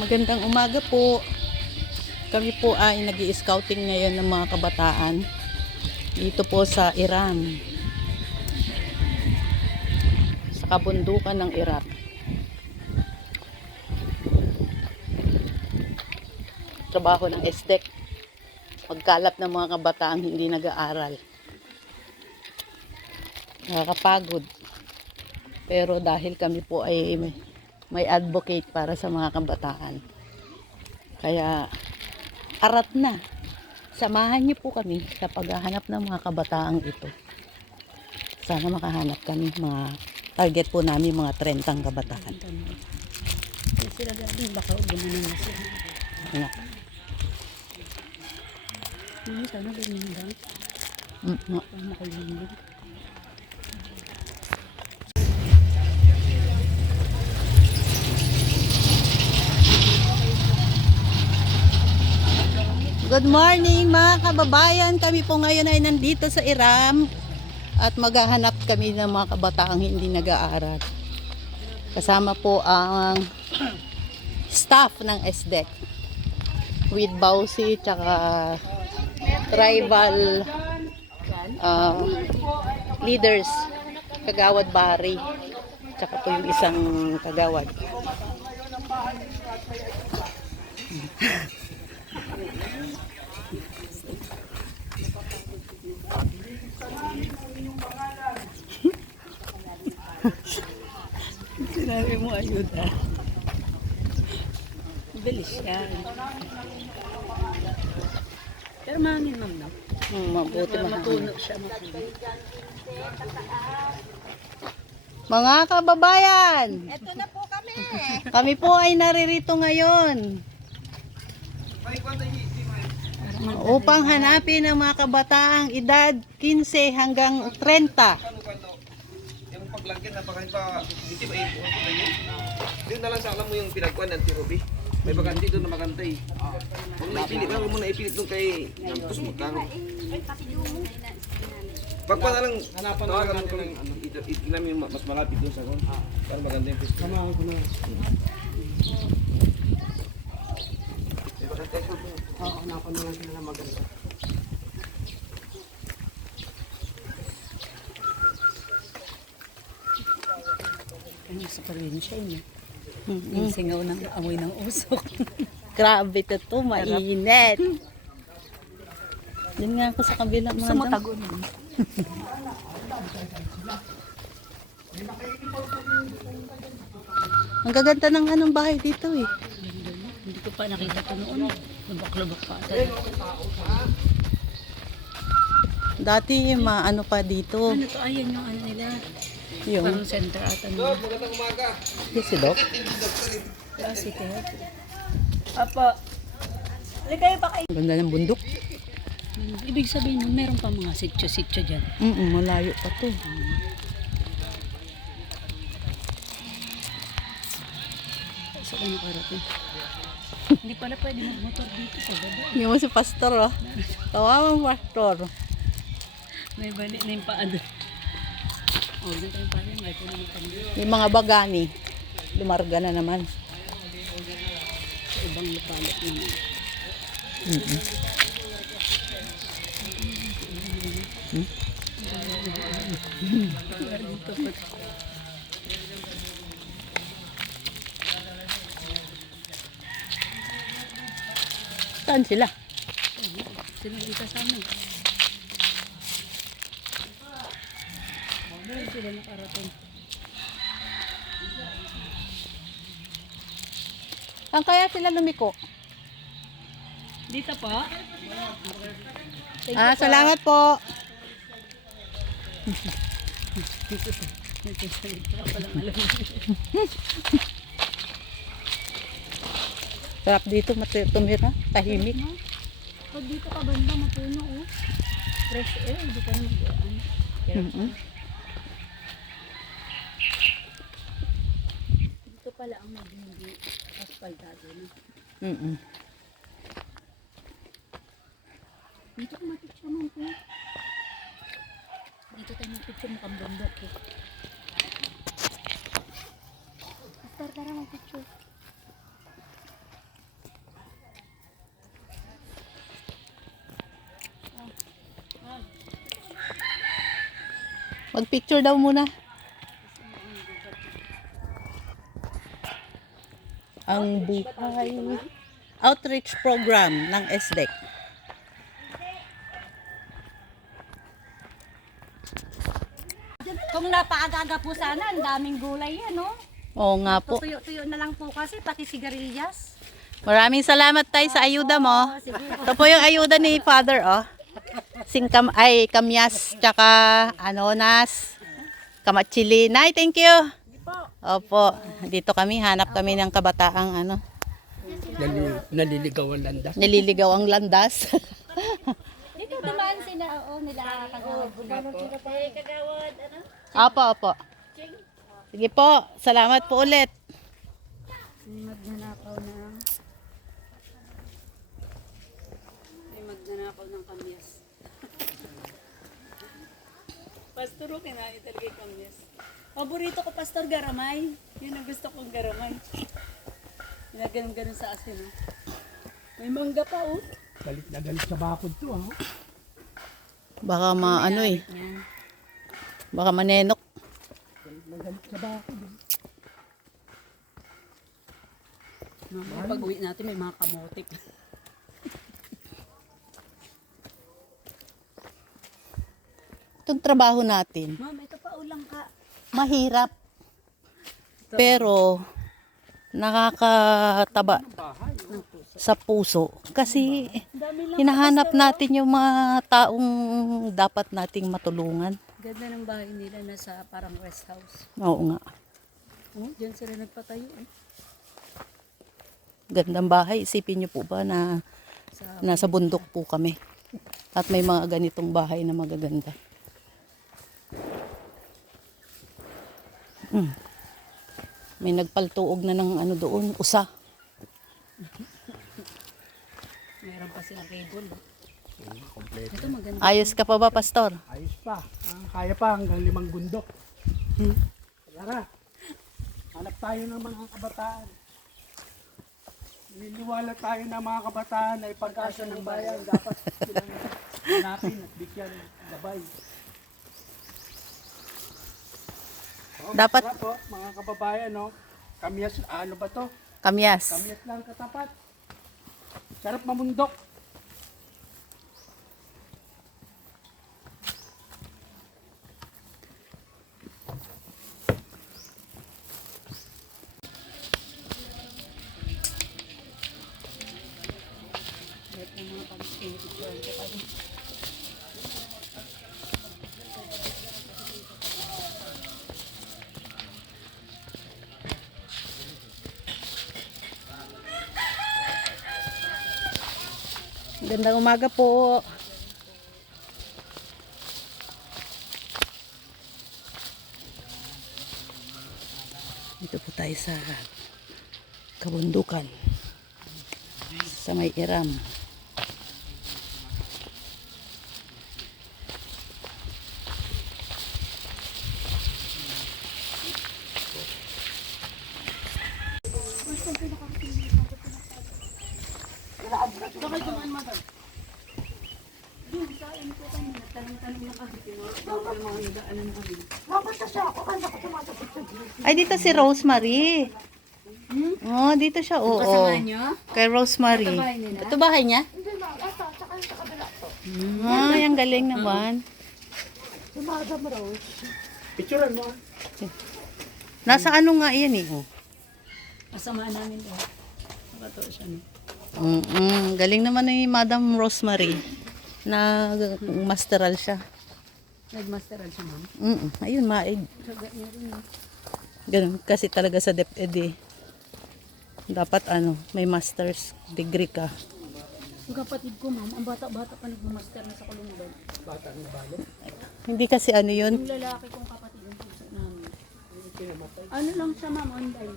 Magandang umaga po. Kami po ay nag-i-scouting ngayon ng mga kabataan dito po sa Iran, sa kabundukan ng Iraq. Trabaho ng SDEC, magkalap ng mga kabataang hindi nag-aaral. Nakakapagod. Pero dahil kami po ay may advocate para sa mga kabataan, kaya arat na. Samahan niyo po kami sa paghahanap ng mga kabataang ito. Sana makahanap kami. Mga target po namin mga 30 kabataan. Sila gabi, baka gumanon na sila. Nga. Sana ganyan lang. Nga. Para makalingin. Good morning mga kababayan. Kami po ngayon ay nandito sa Iram at maghahanap kami ng mga kabataang hindi nag-aaral. Kasama po ang staff ng SDEC with Bausi tsaka tribal leaders, Kagawad Bari tsaka po yung isang kagawad. Sinabi mo ayuda. Bilis yan. Pero manin ma'am, no? Mabuti Para mahangin. matuno siya, matuno. Mga kababayan, Ito na po kami. kami po ay naririto ngayon upang hanapin ang mga kabataang edad 15 hanggang 30. Yung paglagyan na baka pa dito ba ito na yun? Doon na lang sa alam mo yung pinagkuhan ng Tirobi. May bakante doon na magantay. Huwag na ipilit, huwag mo na ipilit doon kay Campus magkano. Pagpa na lang tawagan mo kung namin mas malapit doon sa kon. Para maganda yung pwesto. Samahan ko na. May bakante ko doon. Oo, hanapan na lang sila na maganda. Ano sa probinsya yun, yung singaw ng amoy ng usok. Grabe to, mainit. Din nga ako sa kabilang mga Sumatago na. Ang gaganda ng anong bahay dito eh. Hindi ko pa nakita ito noon. Lubak-lubak pa. Dati maano pa dito. Ano to? Ayan yung ano nila. Yung Parang center ata nila. Magandang umaga. si Doc. Classic eh. Apa. Ligay pa kayo. Ang ganda ng bundok. Ibig sabihin nun, meron pa mga sityo-sityo dyan. Malayo pa to. Saan ka nakarating? Hindi pala pwede magmotor dito sa baba. Hindi mo si Pastor oh. Tawawang Pastor. May bali na yung paa doon. Oh, dito yung paa yun. Ito naman kami. Yung mga bagani. Lumarga na naman. Sa ibang lupalat naman. Saan sila? Sinalita sa amin. Meron sila nakarating. Saan kaya sila lumiko? Dito po. Salamat po. Sarap dito tumira, tahimik. Pag dito ka banda, mapuno oh. Fresh air, hindi ka na mag-aan. Dito pala ang hindi asfaltado na. Dito ka mapicture mo po. Dito tayo mapicture mo kang bundok eh. Pastor, tara mapicture. Mag-picture daw muna. Ang buhay outreach program ng SDEC. Kung napakagaga po sana, ang daming gulay yan, no? Oo nga po. Tuyo-tuyo na lang po kasi, pati sigarilyas. Maraming salamat tayo sa ayuda mo. Sige po. Ito po yung ayuda ni Father, oh. Kamyas, tsaka nas, kamatsili. Nay, thank you. Opo, dito kami, hanap kami ng kabataang Naliligaw ang landas. nililigaw ang landas. Dito dumaan sila, nila kagawad. Kagawad, ano? Opo, opo. Sige po, salamat po ulit. Magnanakaw na. May magnanakaw ng kamyas. Pastor, kinain talaga yung kamyas. Paborito ko, Pastor, garamay. Yun ang gusto kong garamay. Ginaganon-ganon sa asin, oh. May mangga pa, oh. Galit na galit sa bakod to, ha? Baka baka manenok. Galit na galit sa bakod, eh. Mamaya pag-uwi natin, may mga kamotik. Itong trabaho natin, Ma'am, ito pa ulang ka. mahirap. Pero, nakakataba sa puso. Kasi, hinahanap natin yung mga taong dapat nating matulungan. Ganda ng bahay nila, nasa parang rest house. Oo nga. Oh, diyan sila nagpatayo, eh. Gandang bahay. Isipin niyo po ba na Sa nasa bundok po kami. At may mga ganitong bahay na magaganda. May nagpaltuog na ng doon, usa. meron pa silang cable. Kompleto. Ito maganda. Ayos ka pa ba, Pastor? Ayos pa. Kaya pa hanggang 5 gundok. Tara. Hanap tayo ng mga kabataan. Niniwala tayo ng mga kabataan na ipag-asa ng bayan. Dapat silang hanapin at bigyan gabay. Oh, Dapat- masarap, oh, mga kababayan, no? Kamyas, ano ba to? Kamyas. Kamyas lang katapat. Sarap mamundok. Gandang umaga po. Dito po tayo sa kabundukan. Sa may Iram. Ay, dito si Rosemary. Oh, dito siya. Oo. Kasama nyo? Kay Rosemary. Ito bahay nila? Ito bahay niya? Ay, ang galing naman. Picturean mo. Nasa ano nga yan eh. Oh. Kasama namin lahat. Nakato siya, no? Galing naman ni Madam Rosemary na masteral siya. Nagmasteral siya, ma'am. Ayun, maig. Saga niya rin, no? Ganun kasi talaga sa DepEd eh. Dapat may master's degree ka. Yung kapatid ko, ma'am, ang bata-bata pa nagmaster na sa Kalungban. Bata ng balo. Hindi kasi yun. Yung lalaki kong kapatid yung puso namin. Ano lang siya, ma'am, online.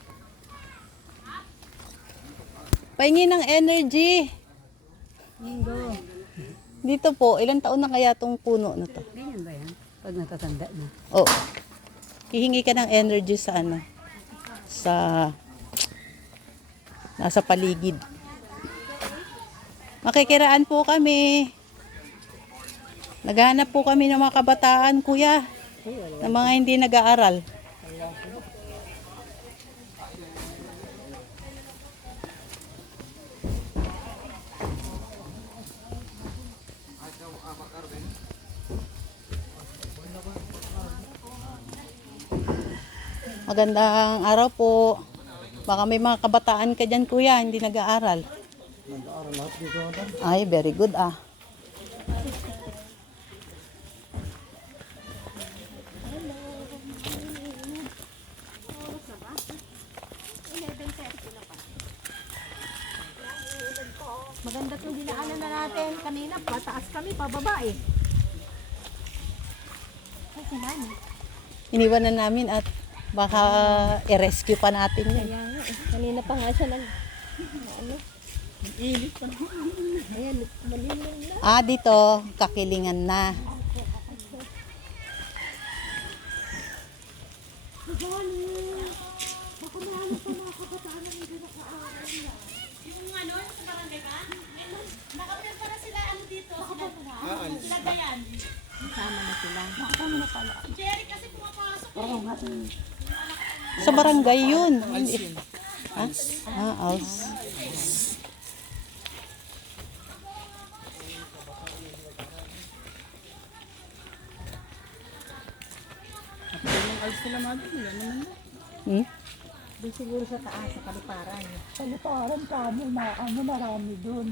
Pahingi ng energy. Linggo. Dito po, ilang taon na kaya tong puno na to? Ganyan ba yan? Pag natatanda na. Oo. Hihingi ka ng energy sa sa nasa paligid. Makikiraan po kami. Naghahanap po kami ng mga kabataan, kuya. ng mga hindi nag-aaral. Magandang araw po. Baka may mga kabataan ka dyan, kuya, hindi nag-aaral. Ay, very good ah. Maganda itong dinaanan na natin kanina. Pataas kami, pababa eh. Ay, si Nani. Iniwan na namin at baka i-rescue pa natin yun. Kaya nga eh. Kanina pa nga siya nag... Ano? Ilit pa. Ayan, malilim na. Ah, dito, kakilingan na. Sa barangay yun. Ah, als. Hmm? Doon siguro sa taas, sa kaliparan. Paliparan kami na marami doon.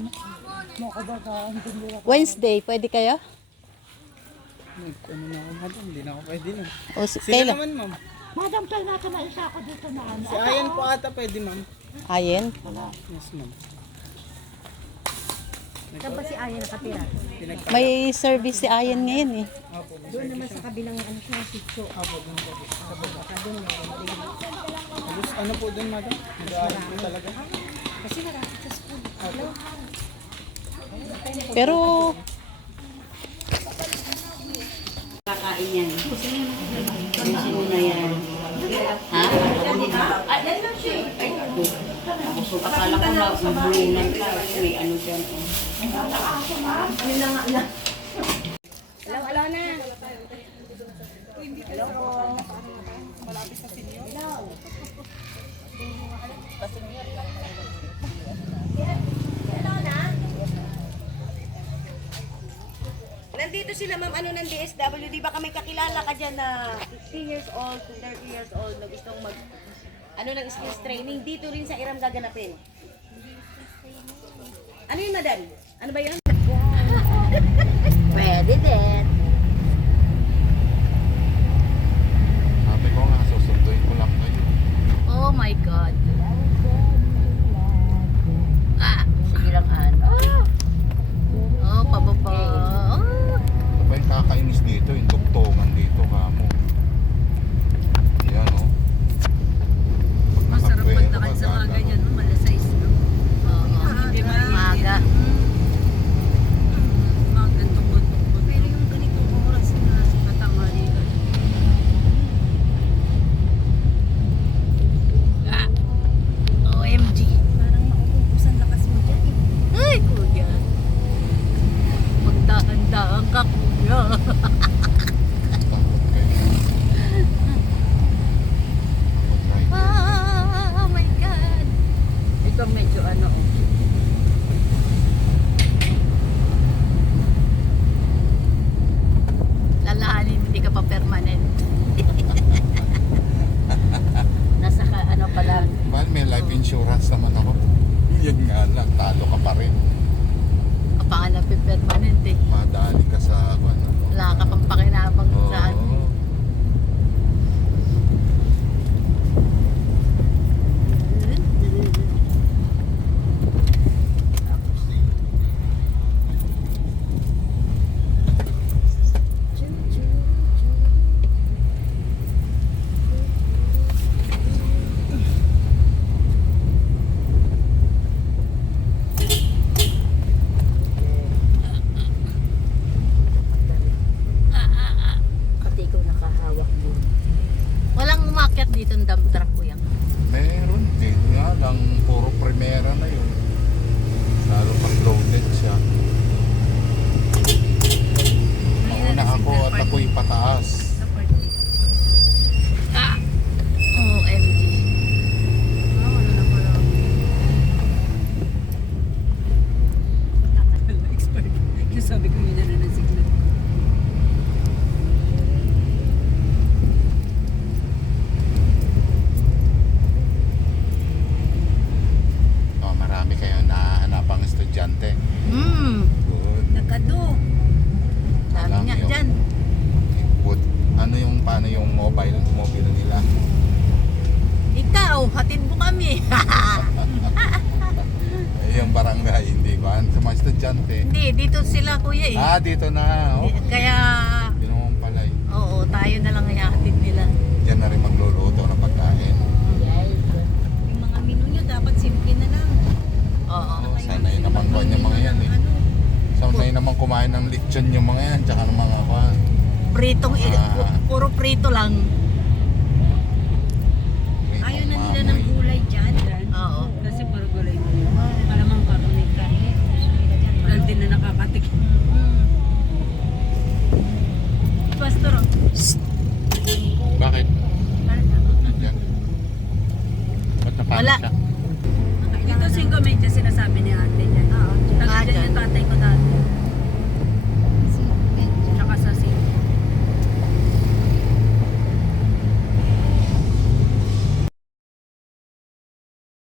Makabagaan din nila. Wednesday, pwede kayo? Ano na ako, madam? Hindi na ako pwede na. O, kailan? ma'am? Madam, tayo natin na isa ako dito na ano. Si Ayan po ata pwede, ma'am. Ayen? Yes, ma'am. Saan ba si Aya nakatira? May service si Ayen ngayon eh. Doon naman sa kabilang ano siya, sitso. Baka doon meron din. Halos ano po doon, madam? Mag-aaral po talaga. Kasi marami sa school. Pero, Kakain yan. Ayusin mo na yan. Ha? So, akala ko na mabulinan ka. May ano dyan. Hello na. Nandito sila ma'am, ano ng DSWD, baka may kakilala ka dyan na 15 years old to 30 years old na gustong mag, ano ng skills training, dito rin sa Iram gaganapin. Ano yun, madam? Ano ba yun? Pwede din. Sabi ko nga, susunduin ko lang kayo. Oh my God. Sige lang, ano? Oh, pababa. Ano ba yung kakainis dito? Yung tugtungan dito, kamo. Yan, oh. Masarap maglakad sa mga ganyan, no? Malasais, no? Hindi Maaga. Mga gantong buntok-buntok. Pero yung ganitong oras na katangali ka. OMG. Parang mauubusan lakas mo dyan eh. Ay, kuya. Magdahan-dahan ka, kuya. Oh my God. Ito medyo ano, lalahanin, hindi ka pa permanent. Nasa ka, ano pa lang. Well, may life insurance naman ako. Yun nga lang, talo ka pa rin. Kapanganap yung permanent eh. Madali ka sa ano. Wala ka pang pakinabang Oo. sa ano. Pati ikaw nakahawak mo. Walang umakyat dito ng dump truck, kuya. Meron din nga lang, puro primera na yun. Lalo pag loaded siya. Mauna ako at ako'y pataas. Sa party. kami. Eh, yung barangay, hindi ba? Sa mga estudyante. Hindi, dito sila kuya eh. Ah, dito na. Oh. Kaya, Yun naman pala eh. oo, tayo na lang ihatid nila. Diyan na rin magluluto ng pagkain. Yung mga menu nyo, dapat simple na lang. Oo. Sanay naman ba yung mga yan eh. Sanay naman kumain ng lechon yung mga yan. Tsaka ng mga kwan. Pritong, Ah. puro prito lang.